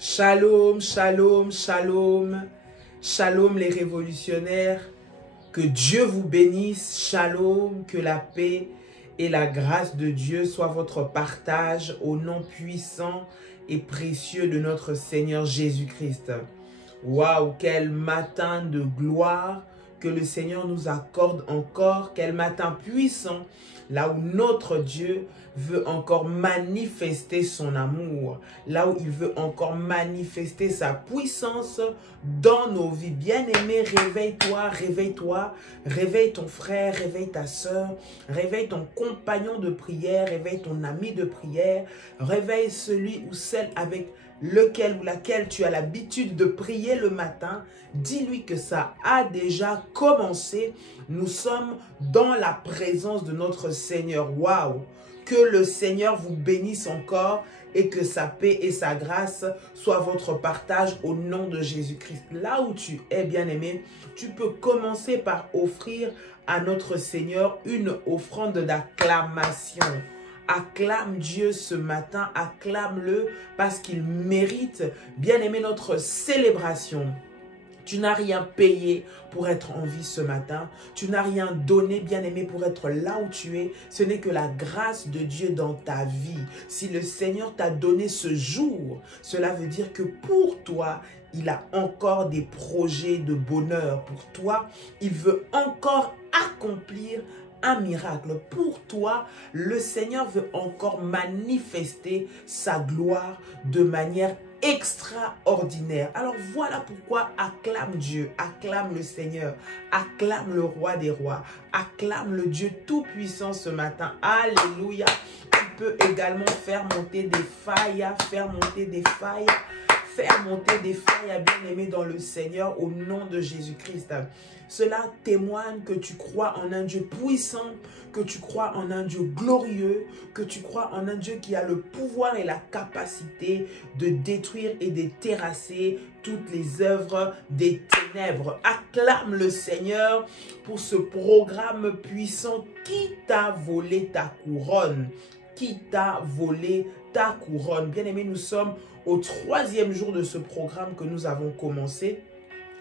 Shalom, shalom, shalom, shalom les révolutionnaires, que Dieu vous bénisse, shalom, que la paix et la grâce de Dieu soient votre partage au nom puissant et précieux de notre Seigneur Jésus-Christ. Waouh, quel matin de gloire que le Seigneur nous accorde encore, quel matin puissant, là où notre Dieu veut encore manifester son amour, là où il veut encore manifester sa puissance dans nos vies. Bien-aimé, réveille-toi, réveille-toi, réveille ton frère, réveille ta soeur, réveille ton compagnon de prière, réveille ton ami de prière, réveille celui ou celle avec lequel ou laquelle tu as l'habitude de prier le matin. Dis-lui que ça a déjà commencé. Nous sommes dans la présence de notre Seigneur. Waouh! Que le Seigneur vous bénisse encore et que sa paix et sa grâce soient votre partage au nom de Jésus-Christ. Là où tu es, bien-aimé, tu peux commencer par offrir à notre Seigneur une offrande d'acclamation. Acclame Dieu ce matin, acclame-le parce qu'il mérite, bien-aimé, notre célébration. Tu n'as rien payé pour être en vie ce matin. Tu n'as rien donné, bien-aimé, pour être là où tu es. Ce n'est que la grâce de Dieu dans ta vie. Si le Seigneur t'a donné ce jour, cela veut dire que pour toi, il a encore des projets de bonheur. Pour toi, il veut encore accomplir un miracle. Pour toi, le Seigneur veut encore manifester sa gloire de manière extraordinaire. Alors voilà pourquoi acclame Dieu, acclame le Seigneur, acclame le Roi des Rois, acclame le Dieu Tout-Puissant ce matin. Alléluia. Tu peux également faire monter des failles, faire monter des failles, bien-aimés dans le Seigneur au nom de Jésus-Christ. Cela témoigne que tu crois en un Dieu puissant, que tu crois en un Dieu glorieux, que tu crois en un Dieu qui a le pouvoir et la capacité de détruire et de terrasser toutes les œuvres des ténèbres. Acclame le Seigneur pour ce programme puissant. Qui t'a volé ta couronne? Qui t'a volé ta couronne? Bien-aimés, nous sommes au 3e jour de ce programme que nous avons commencé.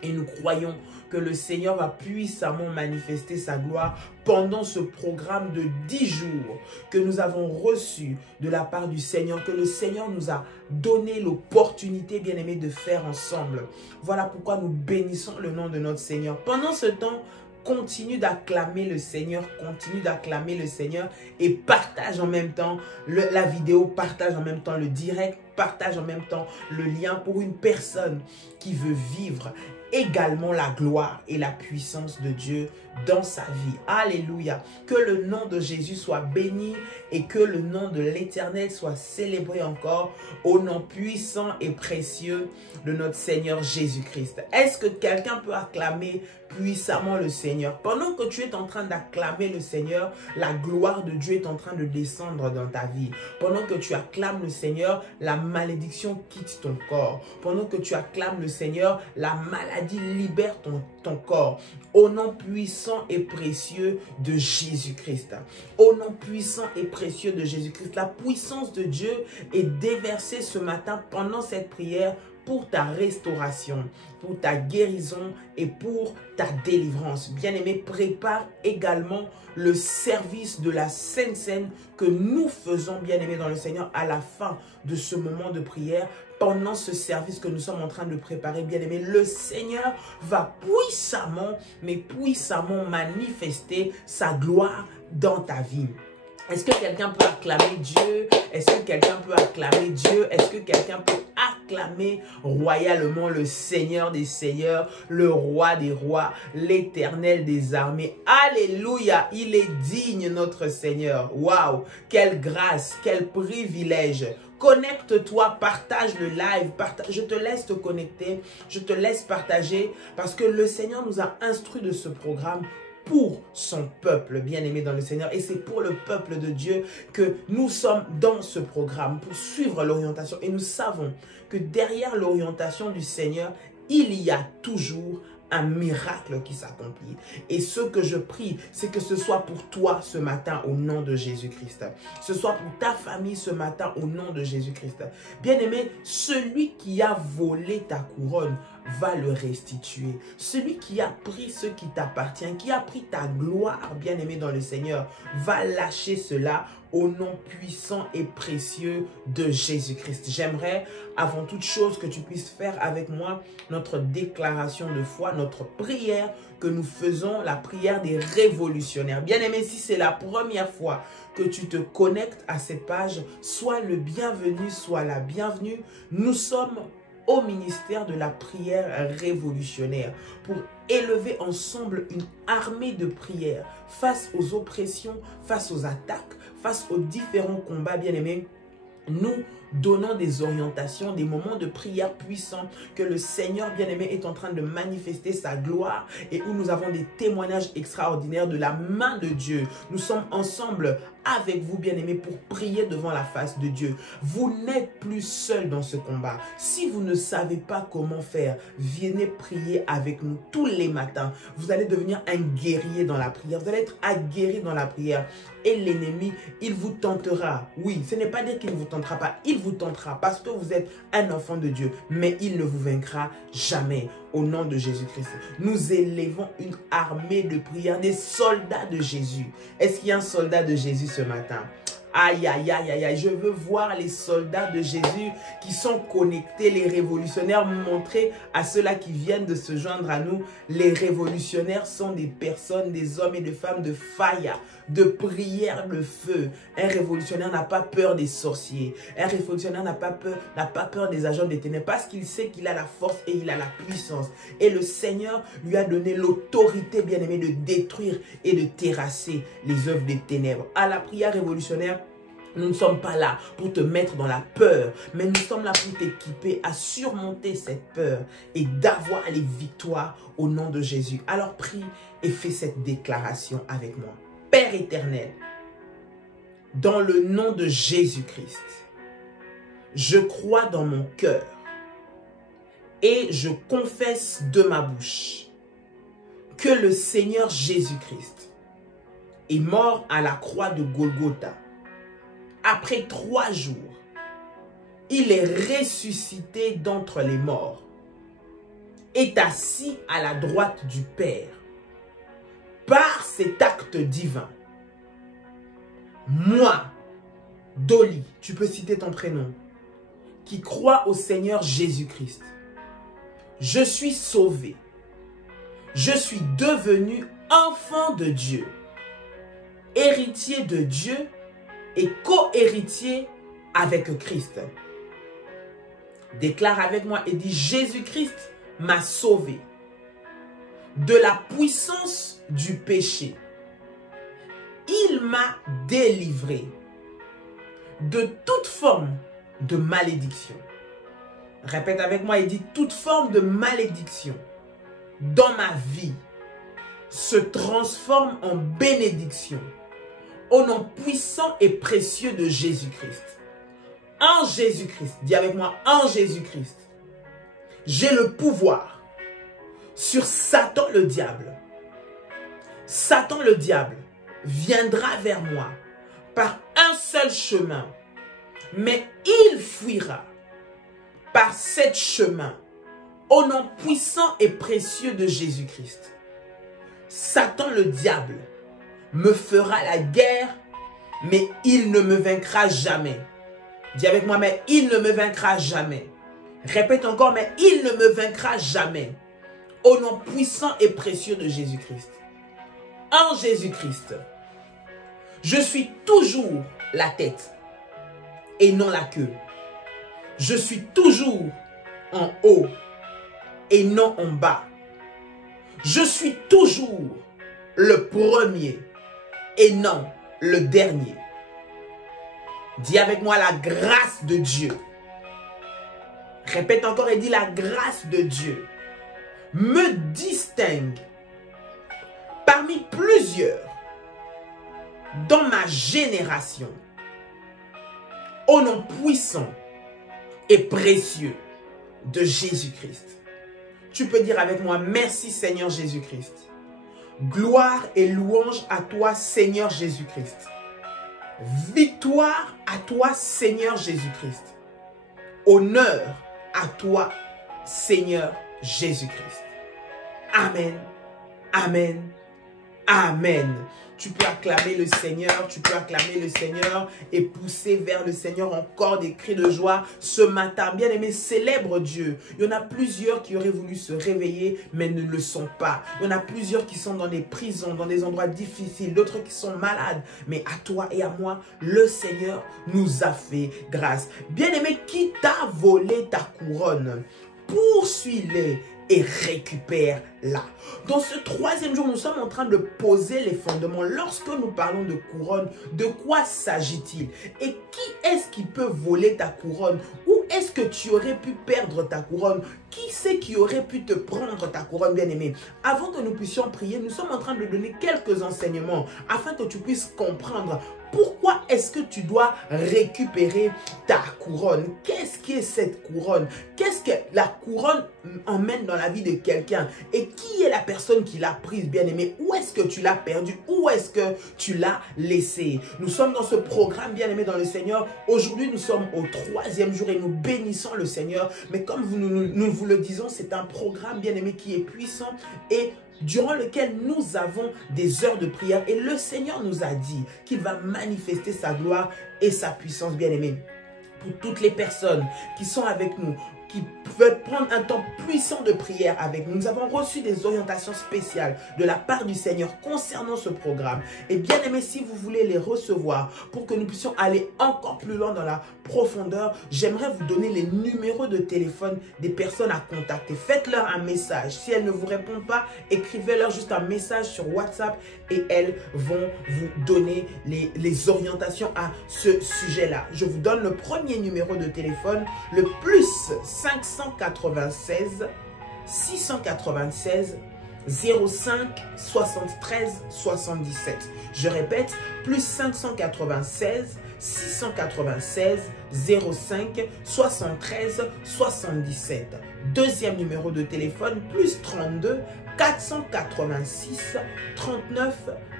Et nous croyons que le Seigneur va puissamment manifester sa gloire pendant ce programme de 10 jours que nous avons reçu de la part du Seigneur, que le Seigneur nous a donné l'opportunité, bien aimé, de faire ensemble. Voilà pourquoi nous bénissons le nom de notre Seigneur. Pendant ce temps, continue d'acclamer le Seigneur, et partage en même temps la vidéo, partage en même temps le direct, partage en même temps le lien pour une personne qui veut vivre également la gloire et la puissance de Dieu dans sa vie. Alléluia. Que le nom de Jésus soit béni et que le nom de l'Éternel soit célébré encore au nom puissant et précieux de notre Seigneur Jésus-Christ. Est-ce que quelqu'un peut acclamer puissamment le Seigneur? Pendant que tu es en train d'acclamer le Seigneur, la gloire de Dieu est en train de descendre dans ta vie. Pendant que tu acclames le Seigneur, la malédiction quitte ton corps. Pendant que tu acclames le Seigneur, la maladie libère ton corps. Au nom puissant et précieux de Jésus-Christ. Au nom puissant et précieux de Jésus-Christ. La puissance de Dieu est déversée ce matin pendant cette prière pour ta restauration, pour ta guérison et pour ta délivrance. Bien-aimé, prépare également le service de la Sainte Seine que nous faisons, bien-aimé dans le Seigneur, à la fin de ce moment de prière. Pendant ce service que nous sommes en train de préparer, bien-aimé, le Seigneur va puissamment, mais puissamment manifester sa gloire dans ta vie. Est-ce que quelqu'un peut acclamer Dieu? Est-ce que quelqu'un peut acclamer Dieu? Est-ce que quelqu'un peut acclamer royalement le Seigneur des Seigneurs, le Roi des Rois, l'Éternel des armées? Alléluia! Il est digne, notre Seigneur. Waouh! Quelle grâce, quel privilège! Connecte-toi, partage le live, je te laisse te connecter, je te laisse partager parce que le Seigneur nous a instruit de ce programme pour son peuple bien-aimé dans le Seigneur. Et c'est pour le peuple de Dieu que nous sommes dans ce programme pour suivre l'orientation. Et nous savons que derrière l'orientation du Seigneur, il y a toujours un miracle qui s'accomplit. Et ce que je prie, c'est que ce soit pour toi ce matin au nom de Jésus-Christ. Ce soit pour ta famille ce matin au nom de Jésus-Christ. Bien-aimé, celui qui a volé ta couronne va le restituer. Celui qui a pris ce qui t'appartient, qui a pris ta gloire, bien-aimé dans le Seigneur, va lâcher cela au nom puissant et précieux de Jésus-Christ. J'aimerais, avant toute chose, que tu puisses faire avec moi notre déclaration de foi, notre prière que nous faisons, la prière des révolutionnaires. Bien-aimé, si c'est la première fois que tu te connectes à cette page, sois le bienvenu, sois la bienvenue. Nous sommes au ministère de la prière révolutionnaire pour élever ensemble une armée de prières face aux oppressions, face aux attaques, face aux différents combats, bien-aimés. Nous donnons des orientations, des moments de prière puissants que le Seigneur bien-aimé est en train de manifester sa gloire et où nous avons des témoignages extraordinaires de la main de Dieu. Nous sommes ensemble avec vous, bien-aimés, pour prier devant la face de Dieu. Vous n'êtes plus seul dans ce combat. Si vous ne savez pas comment faire, venez prier avec nous tous les matins. Vous allez devenir un guerrier dans la prière. Vous allez être aguerri dans la prière. Et l'ennemi, il vous tentera. Oui, ce n'est pas dire qu'il ne vous tentera pas. Il vous tentera parce que vous êtes un enfant de Dieu. Mais il ne vous vaincra jamais. Au nom de Jésus-Christ, nous élevons une armée de prière, des soldats de Jésus. Est-ce qu'il y a un soldat de Jésus ce matin? Aïe, aïe, aïe, aïe, aïe. Je veux voir les soldats de Jésus qui sont connectés, les révolutionnaires, montrer à ceux-là qui viennent de se joindre à nous. Les révolutionnaires sont des personnes, des hommes et des femmes de faya, de prière, de feu. Un révolutionnaire n'a pas peur des sorciers. Un révolutionnaire n'a pas peur des agents des ténèbres parce qu'il sait qu'il a la force et il a la puissance. Et le Seigneur lui a donné l'autorité, bien-aimée, de détruire et de terrasser les œuvres des ténèbres. À la prière révolutionnaire, nous ne sommes pas là pour te mettre dans la peur, mais nous sommes là pour t'équiper à surmonter cette peur et d'avoir les victoires au nom de Jésus. Alors prie et fais cette déclaration avec moi. Père éternel, dans le nom de Jésus-Christ, je crois dans mon cœur et je confesse de ma bouche que le Seigneur Jésus-Christ est mort à la croix de Golgotha. Après 3 jours, il est ressuscité d'entre les morts, est assis à la droite du Père. Par cet acte divin, moi, Dolly, tu peux citer ton prénom, qui crois au Seigneur Jésus-Christ, je suis sauvé. Je suis devenu enfant de Dieu, héritier de Dieu et co-héritier avec Christ. Déclare avec moi et dis: Jésus-Christ m'a sauvé de la puissance du péché. Il m'a délivré de toute forme de malédiction. Répète avec moi et dis: toute forme de malédiction dans ma vie se transforme en bénédiction au nom puissant et précieux de Jésus-Christ. En Jésus-Christ, dis avec moi, en Jésus-Christ, j'ai le pouvoir sur Satan le diable. Satan le diable viendra vers moi par un seul chemin, mais il fuira par 7 chemins au nom puissant et précieux de Jésus-Christ. Satan le diable me fera la guerre, mais il ne me vaincra jamais. Dis avec moi, mais il ne me vaincra jamais. Répète encore, mais il ne me vaincra jamais. Au nom puissant et précieux de Jésus-Christ. En Jésus-Christ, je suis toujours la tête et non la queue. Je suis toujours en haut et non en bas. Je suis toujours le premier et non le dernier. Dis avec moi la grâce de Dieu. Répète encore et dis: la grâce de Dieu me distingue parmi plusieurs dans ma génération au nom puissant et précieux de Jésus-Christ. Tu peux dire avec moi, merci Seigneur Jésus-Christ. Gloire et louange à toi Seigneur Jésus-Christ. Victoire à toi Seigneur Jésus-Christ. Honneur à toi Seigneur Jésus-Christ. Amen, amen, amen. Tu peux acclamer le Seigneur, tu peux acclamer le Seigneur et pousser vers le Seigneur encore des cris de joie ce matin. Bien-aimé, célèbre Dieu. Il y en a plusieurs qui auraient voulu se réveiller, mais ne le sont pas. Il y en a plusieurs qui sont dans des prisons, dans des endroits difficiles, d'autres qui sont malades. Mais à toi et à moi, le Seigneur nous a fait grâce. Bien-aimé, qui t'a volé ta couronne? Poursuis-les et récupère-la. Dans ce troisième jour, nous sommes en train de poser les fondements. Lorsque nous parlons de couronne, de quoi s'agit-il? Et qui est-ce qui peut voler ta couronne? Où est-ce que tu aurais pu perdre ta couronne? Qui c'est qui aurait pu te prendre ta couronne, bien-aimé? Avant que nous puissions prier, nous sommes en train de donner quelques enseignements afin que tu puisses comprendre pourquoi est-ce que tu dois récupérer ta couronne. Qu'est-ce qui est cette couronne? Qu'est-ce que la couronne emmène dans la vie de quelqu'un? Et qui est la personne qui l'a prise, bien-aimé? Où est-ce que tu l'as perdue? Où est-ce que tu l'as laissée? Nous sommes dans ce programme, bien-aimé dans le Seigneur. Aujourd'hui, nous sommes au troisième jour et nous bénissons le Seigneur. Mais comme nous vous le disons, c'est un programme, bien-aimé, qui est puissant et durant lequel nous avons des heures de prière. Et le Seigneur nous a dit qu'il va manifester sa gloire et sa puissance, bien-aimés. Pour toutes les personnes qui sont avec nous, qui veulent prendre un temps puissant de prière avec nous. Nous avons reçu des orientations spéciales de la part du Seigneur concernant ce programme. Et bien aimé, si vous voulez les recevoir pour que nous puissions aller encore plus loin dans la profondeur, j'aimerais vous donner les numéros de téléphone des personnes à contacter. Faites-leur un message. Si elles ne vous répondent pas, écrivez-leur juste un message sur WhatsApp et elles vont vous donner les orientations à ce sujet-là. Je vous donne le premier numéro de téléphone, le plus 596 696 05 73 77. Je répète, plus 596 696 05 73 77. Deuxième numéro de téléphone, plus 32 486 39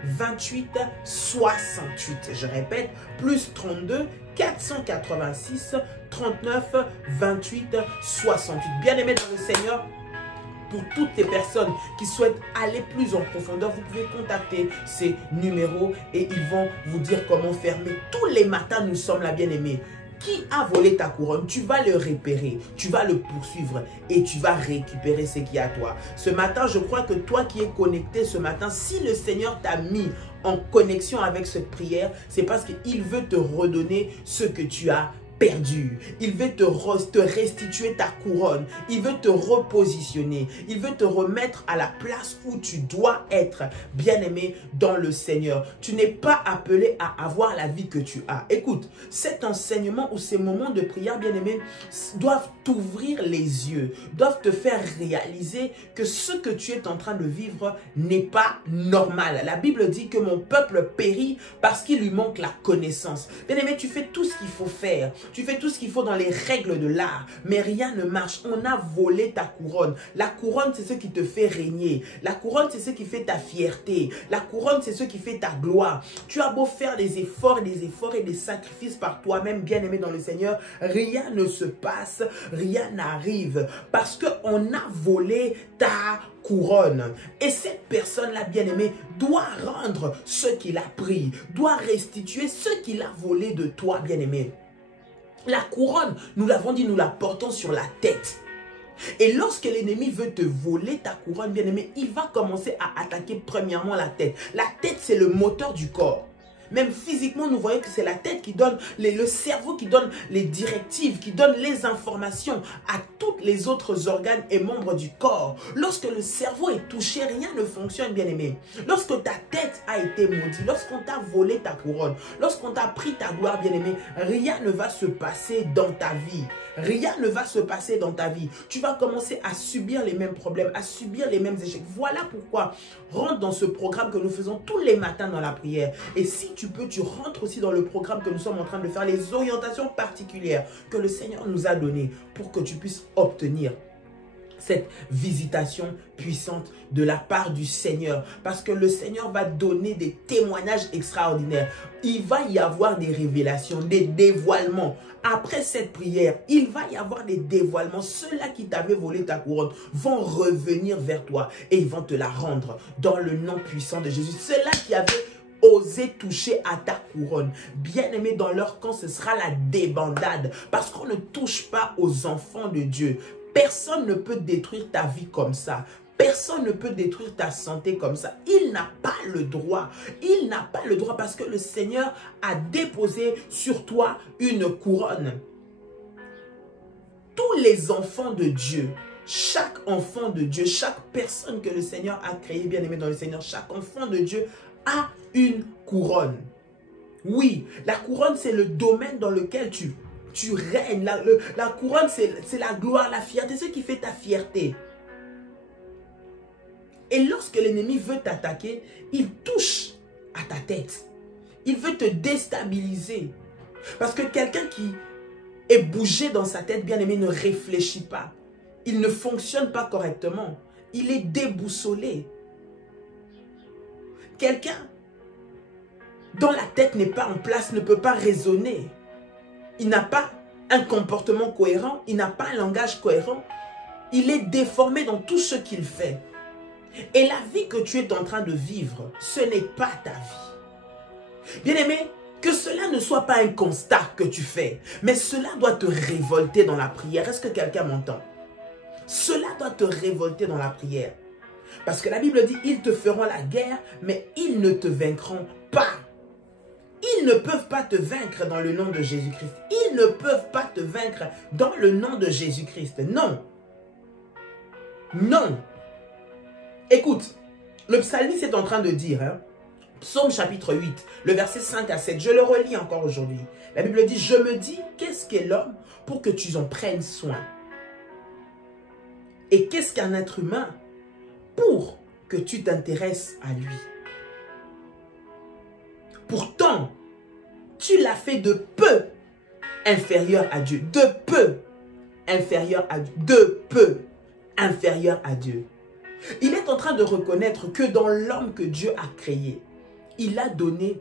28 68. Je répète, plus 32 486 39 28 68. Bien-aimés dans le Seigneur, pour toutes les personnes qui souhaitent aller plus en profondeur, vous pouvez contacter ces numéros et ils vont vous dire comment faire. Mais tous les matins, nous sommes là, bien-aimés. Qui a volé ta couronne? Tu vas le repérer, tu vas le poursuivre et tu vas récupérer ce qui est à toi. Ce matin, je crois que toi qui es connecté ce matin, si le Seigneur t'a mis en connexion avec cette prière, c'est parce qu'il veut te redonner ce que tu as perdu. Il veut te restituer ta couronne. Il veut te repositionner. Il veut te remettre à la place où tu dois être, bien-aimé dans le Seigneur. Tu n'es pas appelé à avoir la vie que tu as. Écoute, cet enseignement ou ces moments de prière, bien-aimé, doivent t'ouvrir les yeux, doivent te faire réaliser que ce que tu es en train de vivre n'est pas normal. La Bible dit que mon peuple périt parce qu'il lui manque la connaissance. Bien-aimé, tu fais tout ce qu'il faut faire. Tu fais tout ce qu'il faut dans les règles de l'art, mais rien ne marche. On a volé ta couronne. La couronne, c'est ce qui te fait régner. La couronne, c'est ce qui fait ta fierté. La couronne, c'est ce qui fait ta gloire. Tu as beau faire des efforts et des sacrifices par toi-même, bien-aimé dans le Seigneur, rien ne se passe, rien n'arrive, parce qu'on a volé ta couronne. Et cette personne-là, bien-aimée, doit rendre ce qu'il a pris, doit restituer ce qu'il a volé de toi, bien-aimé. La couronne, nous l'avons dit, nous la portons sur la tête. Et lorsque l'ennemi veut te voler ta couronne, bien-aimé, il va commencer à attaquer premièrement la tête. La tête, c'est le moteur du corps. Même physiquement, nous voyons que c'est la tête qui donne, le cerveau qui donne les directives, qui donne les informations à tous les autres organes et membres du corps. Lorsque le cerveau est touché, rien ne fonctionne, bien-aimé. Lorsque ta tête a été maudite, lorsqu'on t'a volé ta couronne, lorsqu'on t'a pris ta gloire, bien-aimé, rien ne va se passer dans ta vie. Rien ne va se passer dans ta vie. Tu vas commencer à subir les mêmes problèmes, à subir les mêmes échecs. Voilà pourquoi rentre dans ce programme que nous faisons tous les matins dans la prière. Et si tu peux, tu rentres aussi dans le programme que nous sommes en train de faire, les orientations particulières que le Seigneur nous a données pour que tu puisses obtenir cette visitation puissante de la part du Seigneur. Parce que le Seigneur va donner des témoignages extraordinaires. Il va y avoir des révélations, des dévoilements. Après cette prière, il va y avoir des dévoilements. Ceux-là qui t'avaient volé ta couronne vont revenir vers toi et ils vont te la rendre dans le nom puissant de Jésus. Ceux-là qui avaient osé toucher à ta couronne, bien-aimé, dans leur camp, ce sera la débandade. Parce qu'on ne touche pas aux enfants de Dieu. Personne ne peut détruire ta vie comme ça. Personne ne peut détruire ta santé comme ça. Il n'a pas le droit. Il n'a pas le droit parce que le Seigneur a déposé sur toi une couronne. Tous les enfants de Dieu, chaque enfant de Dieu, chaque personne que le Seigneur a créée, bien aimé dans le Seigneur, chaque enfant de Dieu a une couronne. Oui, la couronne, c'est le domaine dans lequel tu règnes. La couronne, c'est la gloire, la fierté, ce qui fait ta fierté. Et lorsque l'ennemi veut t'attaquer, il touche à ta tête. Il veut te déstabiliser. Parce que quelqu'un qui est bougé dans sa tête, bien aimé, ne réfléchit pas. Il ne fonctionne pas correctement. Il est déboussolé. Quelqu'un dont la tête n'est pas en place ne peut pas raisonner. Il n'a pas un comportement cohérent, il n'a pas un langage cohérent. Il est déformé dans tout ce qu'il fait. Et la vie que tu es en train de vivre, ce n'est pas ta vie. Bien-aimé, que cela ne soit pas un constat que tu fais, mais cela doit te révolter dans la prière. Est-ce que quelqu'un m'entend? Cela doit te révolter dans la prière. Parce que la Bible dit, ils te feront la guerre, mais ils ne te vaincront pas. Ils ne peuvent pas te vaincre dans le nom de Jésus-Christ. Ils ne peuvent pas te vaincre dans le nom de Jésus-Christ. Non. Non. Écoute, le psalmiste est en train de dire, Psaume chapitre 8, le verset 5 à 7, je le relis encore aujourd'hui. La Bible dit, je me dis, qu'est-ce qu'est l'homme pour que tu en prennes soin? Et qu'est-ce qu'un être humain pour que tu t'intéresses à lui? Pourtant, tu l'as fait de peu inférieur à Dieu. De peu inférieur à Dieu. De peu inférieur à Dieu. Il est en train de reconnaître que dans l'homme que Dieu a créé, il a donné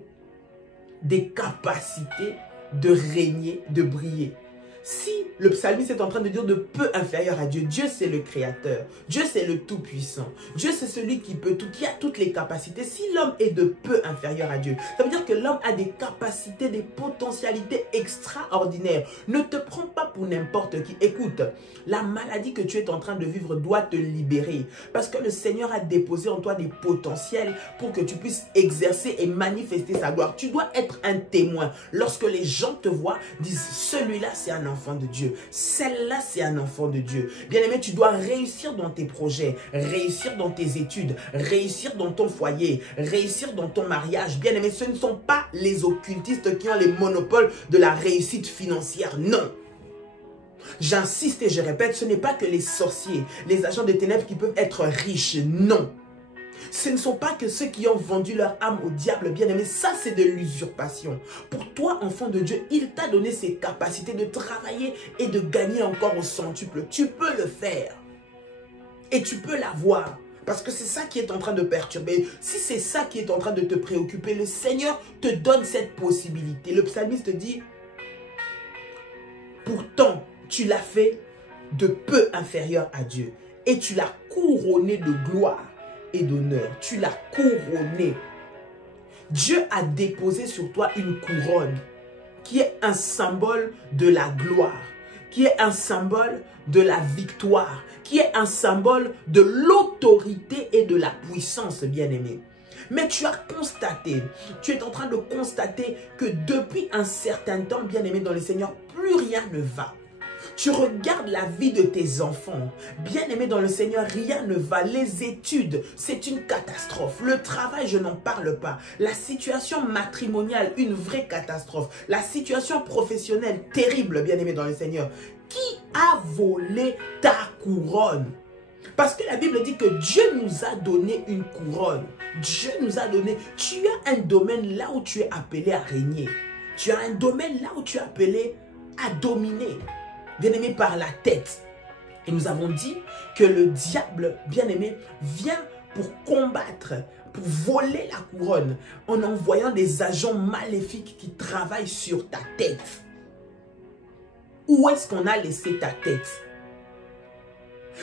des capacités de régner, de briller. Si le psalmiste est en train de dire de peu inférieur à Dieu, Dieu c'est le créateur, Dieu c'est le tout-puissant, Dieu c'est celui qui peut tout, qui a toutes les capacités. Si l'homme est de peu inférieur à Dieu, ça veut dire que l'homme a des capacités, des potentialités extraordinaires. Ne te prends pas pour n'importe qui. Écoute, la maladie que tu es en train de vivre doit te libérer parce que le Seigneur a déposé en toi des potentiels pour que tu puisses exercer et manifester sa gloire. Tu dois être un témoin. Lorsque les gens te voient, disent celui-là c'est un enfant de Dieu. Celle-là, c'est un enfant de Dieu. Bien-aimé, tu dois réussir dans tes projets, réussir dans tes études, réussir dans ton foyer, réussir dans ton mariage. Bien-aimé, ce ne sont pas les occultistes qui ont les monopoles de la réussite financière. Non. J'insiste et je répète, ce n'est pas que les sorciers, les agents des ténèbres qui peuvent être riches. Non. Ce ne sont pas que ceux qui ont vendu leur âme au diable, bien-aimé. Ça, c'est de l'usurpation. Pour toi, enfant de Dieu, il t'a donné ces capacités de travailler et de gagner encore au centuple. Tu peux le faire. Et tu peux l'avoir. Parce que c'est ça qui est en train de perturber. Si c'est ça qui est en train de te préoccuper, le Seigneur te donne cette possibilité. Le psalmiste dit, pourtant, tu l'as fait de peu inférieur à Dieu. Et tu l'as couronné de gloire et d'honneur. Tu l'as couronné. Dieu a déposé sur toi une couronne qui est un symbole de la gloire, qui est un symbole de la victoire, qui est un symbole de l'autorité et de la puissance, bien-aimé. Mais tu as constaté, tu es en train de constater que depuis un certain temps, bien-aimé dans le Seigneur, plus rien ne va. Tu regardes la vie de tes enfants. Bien-aimés dans le Seigneur, rien ne va. Les études, c'est une catastrophe. Le travail, je n'en parle pas. La situation matrimoniale, une vraie catastrophe. La situation professionnelle, terrible, bien-aimés dans le Seigneur. Qui a volé ta couronne? Parce que la Bible dit que Dieu nous a donné une couronne. Dieu nous a donné. Tu as un domaine là où tu es appelé à régner. Tu as un domaine là où tu es appelé à dominer. Bien-aimé, par la tête. Et nous avons dit que le diable, bien-aimé, vient pour combattre, pour voler la couronne, en envoyant des agents maléfiques qui travaillent sur ta tête. Où est-ce qu'on a laissé ta tête?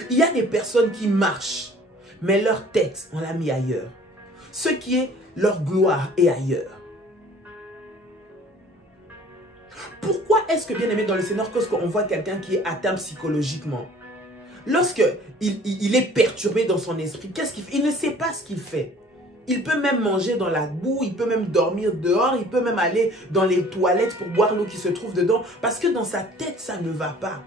Il y a des personnes qui marchent, mais leur tête, on l'a mis ailleurs. Ce qui est leur gloire est ailleurs. Pourquoi est-ce que, bien aimé dans le Seigneur, lorsqu'on voit quelqu'un qui est atteint psychologiquement, lorsqu'il est perturbé dans son esprit, qu'est-ce qu'il fait? Il ne sait pas ce qu'il fait. Il peut même manger dans la boue, il peut même dormir dehors, il peut même aller dans les toilettes pour boire l'eau qui se trouve dedans, parce que dans sa tête, ça ne va pas.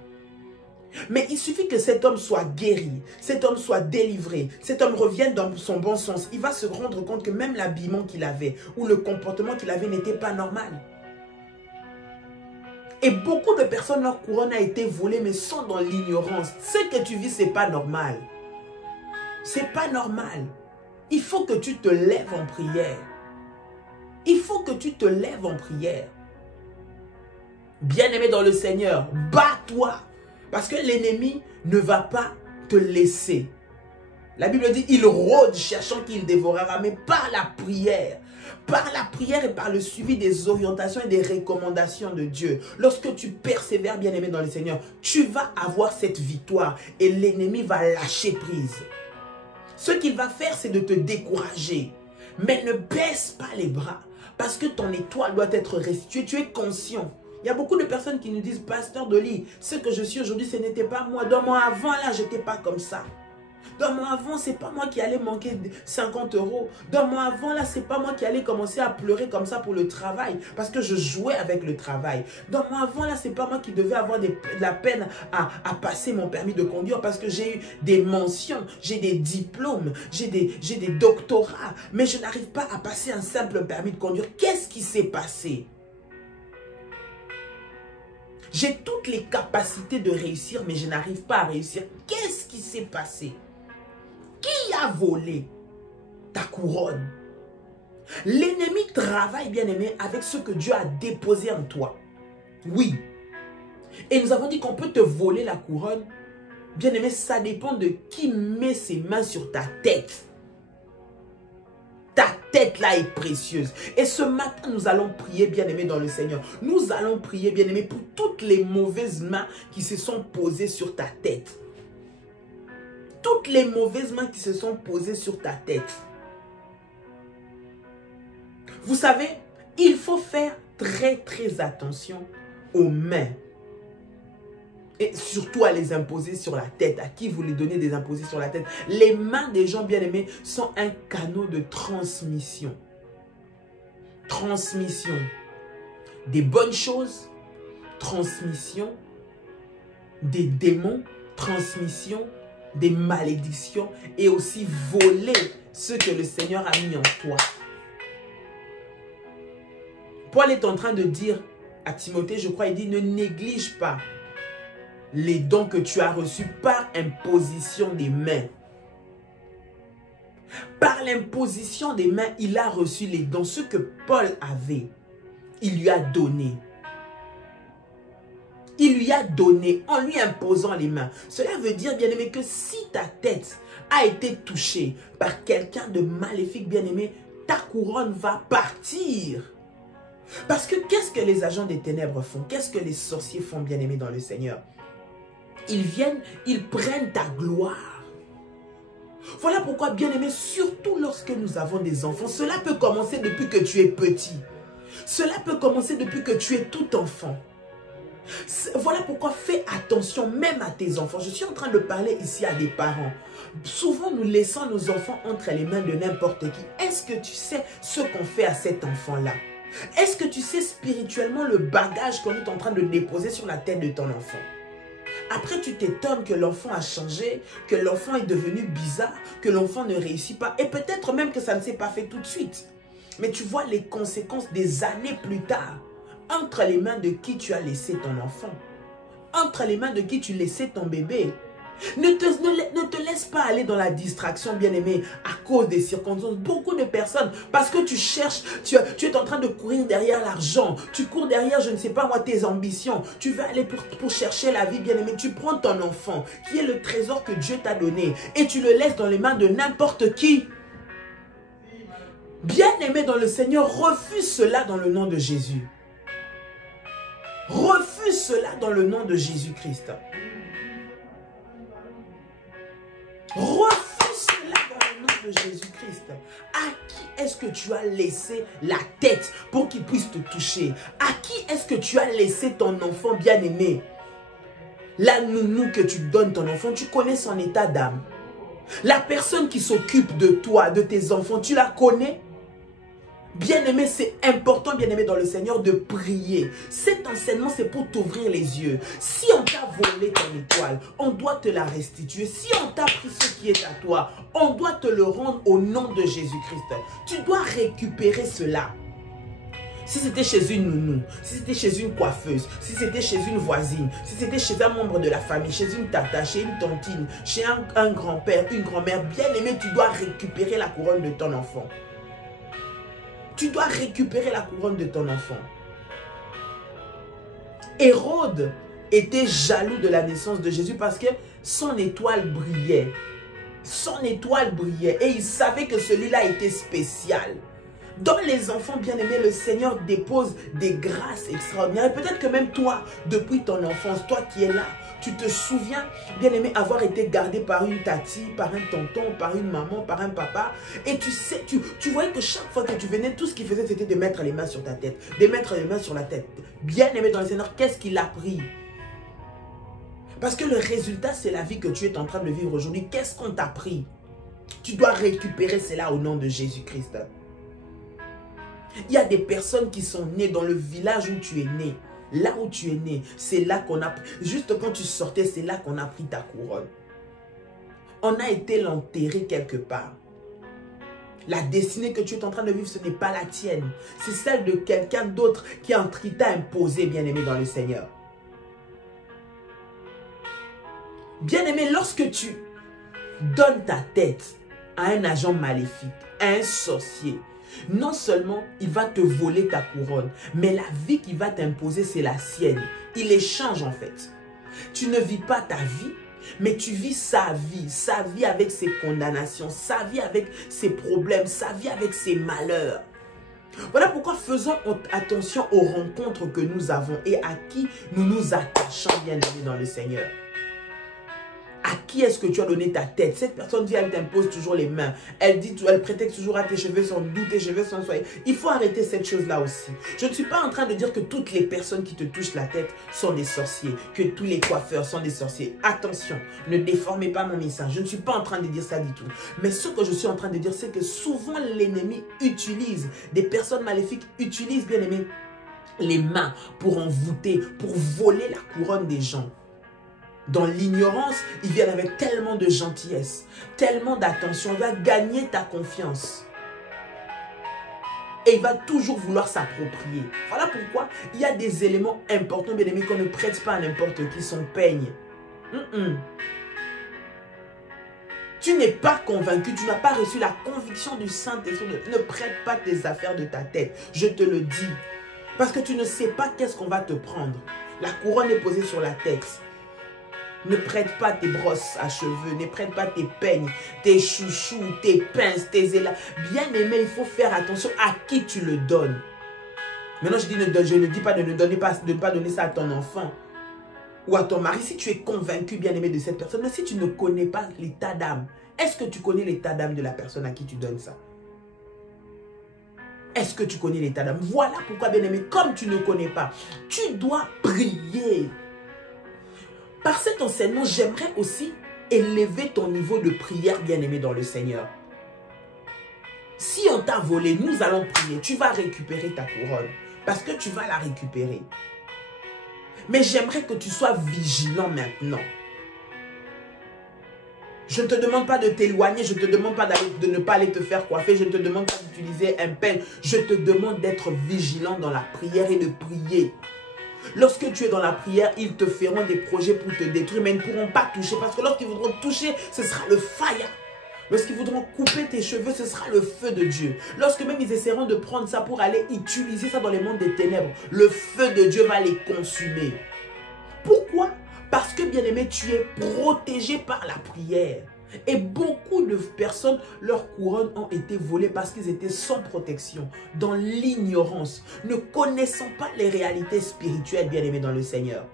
Mais il suffit que cet homme soit guéri, cet homme soit délivré, cet homme revienne dans son bon sens. Il va se rendre compte que même l'habillement qu'il avait ou le comportement qu'il avait n'était pas normal. Et beaucoup de personnes, leur couronne a été volée, mais sont dans l'ignorance. Ce que tu vis, ce n'est pas normal. Ce n'est pas normal. Il faut que tu te lèves en prière. Il faut que tu te lèves en prière. Bien-aimé dans le Seigneur, bats-toi. Parce que l'ennemi ne va pas te laisser. La Bible dit, il rôde cherchant qui il dévorera, mais par la prière et par le suivi des orientations et des recommandations de Dieu. Lorsque tu persévères, bien-aimé dans le Seigneur, tu vas avoir cette victoire et l'ennemi va lâcher prise. Ce qu'il va faire, c'est de te décourager. Mais ne baisse pas les bras parce que ton étoile doit être restituée. Tu es conscient. Il y a beaucoup de personnes qui nous disent, pasteur Dolly, ce que je suis aujourd'hui, ce n'était pas moi. Dans moi avant, là, je n'étais pas comme ça. Dans moi avant, ce n'est pas moi qui allais manquer 50 €. Dans moi avant, là, ce n'est pas moi qui allais commencer à pleurer comme ça pour le travail. Parce que je jouais avec le travail. Dans moi avant, là, ce n'est pas moi qui devais avoir de la peine à passer mon permis de conduire. Parce que j'ai eu des mentions, j'ai des diplômes, j'ai des doctorats. Mais je n'arrive pas à passer un simple permis de conduire. Qu'est-ce qui s'est passé? J'ai toutes les capacités de réussir, mais je n'arrive pas à réussir. Qu'est-ce qui s'est passé? Qui a volé ta couronne? L'ennemi travaille, bien-aimé, avec ce que Dieu a déposé en toi. Oui. Et nous avons dit qu'on peut te voler la couronne. Bien-aimé, ça dépend de qui met ses mains sur ta tête. Ta tête là est précieuse. Et ce matin, nous allons prier, bien-aimé, dans le Seigneur. Nous allons prier, bien-aimé, pour toutes les mauvaises mains qui se sont posées sur ta tête. Toutes les mauvaises mains qui se sont posées sur ta tête. Vous savez, il faut faire très, très attention aux mains. Et surtout à les imposer sur la tête. À qui vous les donnez des imposer sur la tête? Les mains des gens bien-aimés sont un canal de transmission. Transmission des bonnes choses, transmission des démons, transmission des malédictions et aussi voler ce que le Seigneur a mis en toi. Paul est en train de dire à Timothée, je crois, il dit, ne néglige pas les dons que tu as reçus par imposition des mains. Par l'imposition des mains, il a reçu les dons. Ce que Paul avait, il lui a donné. Il lui a donné en lui imposant les mains. Cela veut dire, bien-aimé, que si ta tête a été touchée par quelqu'un de maléfique, bien-aimé, ta couronne va partir. Parce que qu'est-ce que les agents des ténèbres font? Qu'est-ce que les sorciers font, bien-aimé, dans le Seigneur? Ils viennent, ils prennent ta gloire. Voilà pourquoi, bien-aimé, surtout lorsque nous avons des enfants, cela peut commencer depuis que tu es petit. Cela peut commencer depuis que tu es tout enfant. Voilà pourquoi fais attention même à tes enfants. Je suis en train de parler ici à des parents. Souvent, nous laissons nos enfants entre les mains de n'importe qui. Est-ce que tu sais ce qu'on fait à cet enfant-là? Est-ce que tu sais spirituellement le bagage qu'on est en train de déposer sur la tête de ton enfant? Après, tu t'étonnes que l'enfant a changé, que l'enfant est devenu bizarre, que l'enfant ne réussit pas. Et peut-être même que ça ne s'est pas fait tout de suite. Mais tu vois les conséquences des années plus tard. Entre les mains de qui tu as laissé ton enfant. Entre les mains de qui tu laissais ton bébé. Ne te laisse pas aller dans la distraction, bien-aimé, à cause des circonstances. Beaucoup de personnes, parce que tu cherches, tu es en train de courir derrière l'argent, tu cours derrière, je ne sais pas moi, tes ambitions, tu veux aller pour chercher la vie, bien-aimé. Tu prends ton enfant, qui est le trésor que Dieu t'a donné, et tu le laisses dans les mains de n'importe qui. Bien-aimé dans le Seigneur, refuse cela dans le nom de Jésus. Refuse cela dans le nom de Jésus-Christ. Refuse cela dans le nom de Jésus-Christ. À qui est-ce que tu as laissé la tête pour qu'il puisse te toucher? À qui est-ce que tu as laissé ton enfant bien-aimé? La nounou que tu donnes ton enfant, tu connais son état d'âme. La personne qui s'occupe de toi, de tes enfants, tu la connais? Bien-aimé, c'est important, bien-aimé dans le Seigneur, de prier. Cet enseignement, c'est pour t'ouvrir les yeux. Si on t'a volé ton étoile, on doit te la restituer. Si on t'a pris ce qui est à toi, on doit te le rendre au nom de Jésus-Christ. Tu dois récupérer cela. Si c'était chez une nounou, si c'était chez une coiffeuse, si c'était chez une voisine, si c'était chez un membre de la famille, chez une tata, chez une tantine, chez un grand-père, une grand-mère, bien-aimé, tu dois récupérer la couronne de ton enfant. Tu dois récupérer la couronne de ton enfant. Hérode était jaloux de la naissance de Jésus parce que son étoile brillait. Son étoile brillait et il savait que celui-là était spécial. Dans les enfants bien-aimés, le Seigneur dépose des grâces extraordinaires. Peut-être que même toi, depuis ton enfance, toi qui es là, tu te souviens, bien-aimé, avoir été gardé par une tati, par un tonton, par une maman, par un papa. Et tu sais, tu voyais que chaque fois que tu venais, tout ce qu'il faisait, c'était de mettre les mains sur ta tête. De mettre les mains sur la tête. Bien-aimé dans le Seigneur, qu'est-ce qu'il a pris? Parce que le résultat, c'est la vie que tu es en train de vivre aujourd'hui. Qu'est-ce qu'on t'a pris? Tu dois récupérer cela au nom de Jésus-Christ. Il y a des personnes qui sont nées dans le village où tu es né. Là où tu es né, c'est là qu'on a... Juste quand tu sortais, c'est là qu'on a pris ta couronne. On a été l'enterrer quelque part. La destinée que tu es en train de vivre, ce n'est pas la tienne. C'est celle de quelqu'un d'autre qui t'a imposé, bien-aimé dans le Seigneur. Bien-aimé, lorsque tu donnes ta tête à un agent maléfique, à un sorcier, non seulement il va te voler ta couronne, mais la vie qu'il va t'imposer, c'est la sienne. Il échange en fait. Tu ne vis pas ta vie, mais tu vis sa vie avec ses condamnations, sa vie avec ses problèmes, sa vie avec ses malheurs. Voilà pourquoi faisons attention aux rencontres que nous avons et à qui nous nous attachons, bien-aimés dans le Seigneur. À qui est-ce que tu as donné ta tête? Cette personne dit, elle t'impose toujours les mains. Elle prétexte toujours à tes cheveux sont doux, tes cheveux sont soyeux. Il faut arrêter cette chose-là aussi. Je ne suis pas en train de dire que toutes les personnes qui te touchent la tête sont des sorciers, que tous les coiffeurs sont des sorciers. Attention, ne déformez pas mon message. Je ne suis pas en train de dire ça du tout. Mais ce que je suis en train de dire, c'est que souvent l'ennemi utilise, des personnes maléfiques utilisent, bien aimé, les mains pour envoûter, pour voler la couronne des gens. Dans l'ignorance, ils viennent avec tellement de gentillesse, tellement d'attention. Il va gagner ta confiance. Et il va toujours vouloir s'approprier. Voilà pourquoi il y a des éléments importants, bien aimés, qu'on ne prête pas à n'importe qui, son peigne. Tu n'es pas convaincu, tu n'as pas reçu la conviction du Saint-Esprit. Ne prête pas tes affaires de ta tête. Je te le dis. Parce que tu ne sais pas qu'est-ce qu'on va te prendre. La couronne est posée sur la tête. Ne prête pas tes brosses à cheveux, ne prête pas tes peignes, tes chouchous, tes pinces, tes élans. Bien aimé, il faut faire attention à qui tu le donnes. Maintenant, je ne dis pas de ne pas donner ça à ton enfant ou à ton mari. Si tu es convaincu, bien aimé, de cette personne, mais si tu ne connais pas l'état d'âme, est-ce que tu connais l'état d'âme de la personne à qui tu donnes ça? Est-ce que tu connais l'état d'âme? Voilà pourquoi, bien aimé, comme tu ne connais pas, tu dois prier. Par cet enseignement, j'aimerais aussi élever ton niveau de prière, bien-aimé dans le Seigneur. Si on t'a volé, nous allons prier. Tu vas récupérer ta couronne parce que tu vas la récupérer. Mais j'aimerais que tu sois vigilant maintenant. Je ne te demande pas de t'éloigner, je ne te demande pas de ne pas aller te faire coiffer, je ne te demande pas d'utiliser un peigne. Je te demande d'être vigilant dans la prière et de prier. Lorsque tu es dans la prière, ils te feront des projets pour te détruire, mais ils ne pourront pas toucher. Parce que lorsqu'ils voudront toucher, ce sera le fire. Lorsqu'ils voudront couper tes cheveux, ce sera le feu de Dieu. Lorsque même ils essaieront de prendre ça pour aller utiliser ça dans les mondes des ténèbres, le feu de Dieu va les consumer. Pourquoi? Parce que, bien-aimé, tu es protégé par la prière. Et beaucoup de personnes, leurs couronnes ont été volées parce qu'ils étaient sans protection, dans l'ignorance, ne connaissant pas les réalités spirituelles, bien-aimés dans le Seigneur.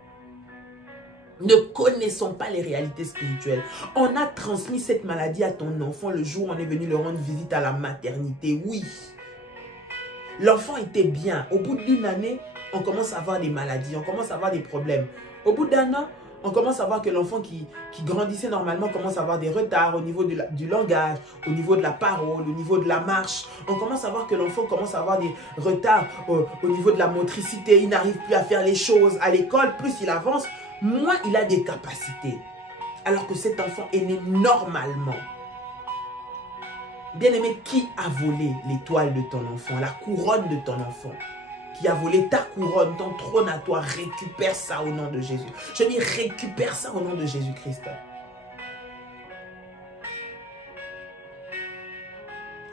Ne connaissons pas les réalités spirituelles. On a transmis cette maladie à ton enfant le jour où on est venu le rendre visite à la maternité. Oui. L'enfant était bien. Au bout d'une année, on commence à avoir des maladies, on commence à avoir des problèmes. Au bout d'un an, on commence à voir que l'enfant qui grandissait normalement commence à avoir des retards au niveau du langage, au niveau de la parole, au niveau de la marche. On commence à voir que l'enfant commence à avoir des retards au niveau de la motricité. Il n'arrive plus à faire les choses à l'école. Plus il avance, moins il a des capacités. Alors que cet enfant est né normalement. Bien-aimé, qui a volé l'étoile de ton enfant, la couronne de ton enfant? Qui a volé ta couronne, ton trône à toi, récupère ça au nom de Jésus. Je dis, récupère ça au nom de Jésus-Christ.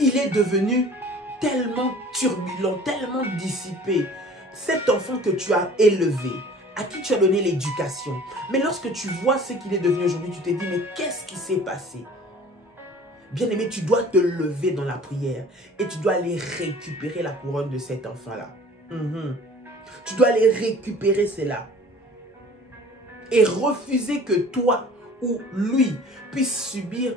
Il est devenu tellement turbulent, tellement dissipé. Cet enfant que tu as élevé, à qui tu as donné l'éducation. Mais lorsque tu vois ce qu'il est devenu aujourd'hui, tu te dis, mais qu'est-ce qui s'est passé? Bien-aimé, tu dois te lever dans la prière et tu dois aller récupérer la couronne de cet enfant-là. Tu dois aller récupérer cela. Et refuser que toi ou lui puisse subir